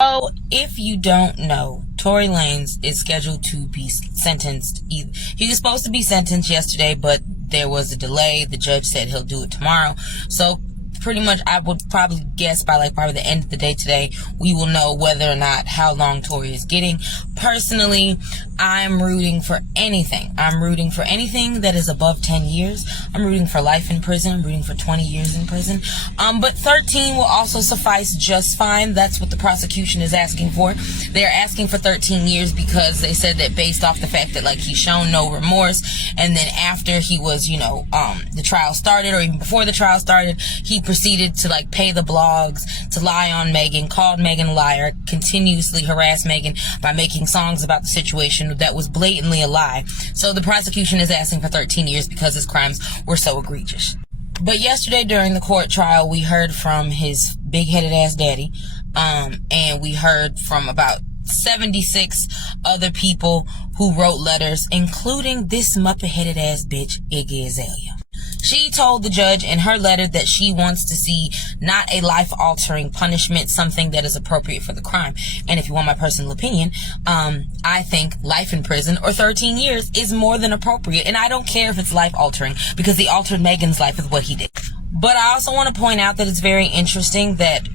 So, if you don't know, Tory Lanez is scheduled to be sentenced. He was supposed to be sentenced yesterday, but there was a delay. The judge said he'll do it tomorrow. So, pretty much, I would probably guess by probably the end of the day today, we will know whether or not how long Tory is getting. Personally, I'm rooting for anything. I'm rooting for anything that is above 10 years. I'm rooting for life in prison. I'm rooting for 20 years in prison. But 13 will also suffice just fine. That's what the prosecution is asking for. They're asking for 13 years because they said that based off the fact that he's shown no remorse, and then after he was, the trial started, or even before the trial started, he proceeded to pay the blogs to lie on Megan, called Megan a liar, continuously harassed Megan by making songs about the situation that was blatantly a lie. So the prosecution is asking for 13 years because his crimes were so egregious. But yesterday during the court trial, we heard from his big-headed ass daddy, and we heard from about 76 other people who wrote letters, including this muppet-headed ass bitch, Iggy Azalea. She told the judge in her letter that she wants to see not a life-altering punishment, something that is appropriate for the crime. And if you want my personal opinion, I think life in prison or 13 years is more than appropriate. And I don't care if it's life-altering, because he altered Megan's life with what he did. But I also want to point out that it's very interesting that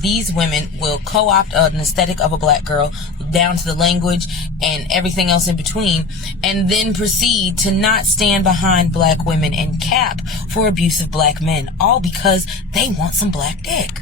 these women will co-opt an aesthetic of a black girl down to the language and everything else in between, and then proceed to not stand behind black women and cap for abusive black men, all because they want some black dick.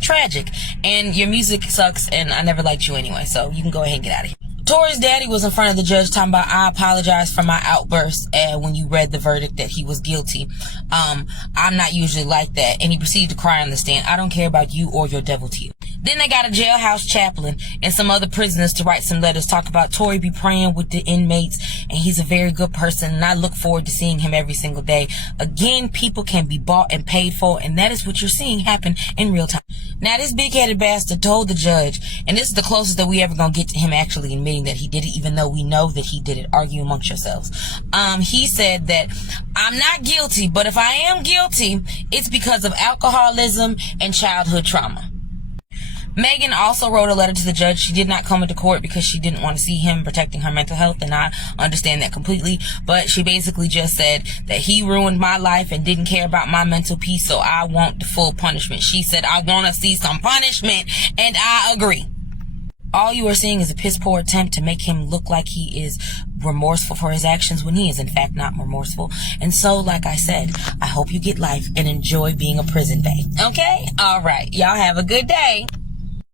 Tragic. And your music sucks, and I never liked you anyway, so you can go ahead and get out of here. Tory's daddy was in front of the judge talking about, I apologize for my outburst when you read the verdict that he was guilty. I'm not usually like that. And he proceeded to cry on the stand. I don't care about you or your devil to you. Then they got a jailhouse chaplain and some other prisoners to write some letters, talk about Tory be praying with the inmates, and he's a very good person, and I look forward to seeing him every single day. Again, people can be bought and paid for, and that is what you're seeing happen in real time. Now, this big-headed bastard told the judge, and this is the closest that we ever gonna get to him actually admitting that he did it, even though we know that he did it. Argue amongst yourselves. He said that, I'm not guilty, but if I am guilty, it's because of alcoholism and childhood trauma. Megan also wrote a letter to the judge. She did not come into court because she didn't want to see him protecting her mental health, and I understand that completely. But she basically just said that he ruined my life and didn't care about my mental peace, so I want the full punishment. She said, I want to see some punishment, and I agree. All you are seeing is a piss-poor attempt to make him look like he is remorseful for his actions when he is in fact not remorseful. And so, like I said, I hope you get life and enjoy being a prison babe. Okay? All right. Y'all have a good day.